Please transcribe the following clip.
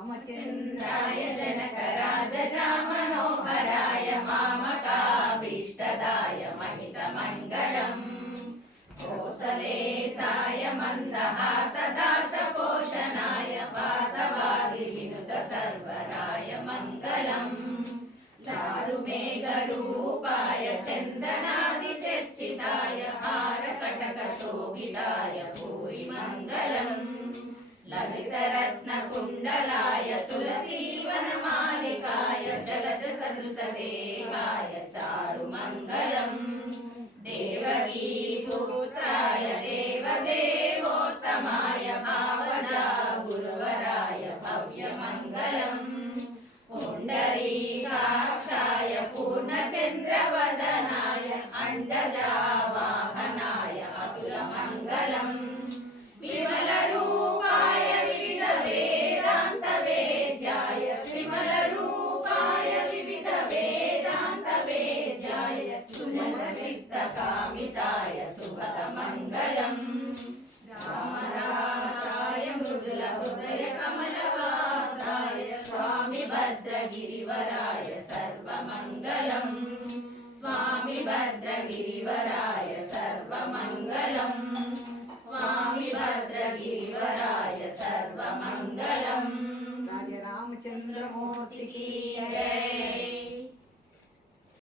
रामचन्द्राय जनकराजजामनोहराय मामकाभीष्टदाय महितमङ्गलम् कोसलेशाय मन्दहासदासपोषणाय वासवादिविनुतसर्वराय मङ्गलम् चारुमेघरूपाय चन्दनादिचर्चिताय हारकटकशोभिताय भूरिमङ्गलम् ललितरत्नकुण्डलाय तुलसीवनमालिकाय जलजसदृशदेहाय चारुमङ्गलम् देवकीपुत्राय देवदेवोत्तमाय भावजा गुरुवराय भव्यमङ्गलम् पुण्डरीकाक्षाय पूर्णचन्द्रवदनाय अञ्जजावाहनाय अतुलमङ्गलम् विमलरूपाय विविधवेदान्तवेद्याय विमलरूपाय विविधवेदान्तवेद्याय सुमनचित्तकामिताय सुभगमङ्गलम् रामदासाय मृदुलहृदयकमलवासाय स्वामि भद्रगिरिवराय सर्वमङ्गलम् स्वामि भद्रगिरिवराय सर्वमङ्गलम् स्वामि भद्रगिरिवराय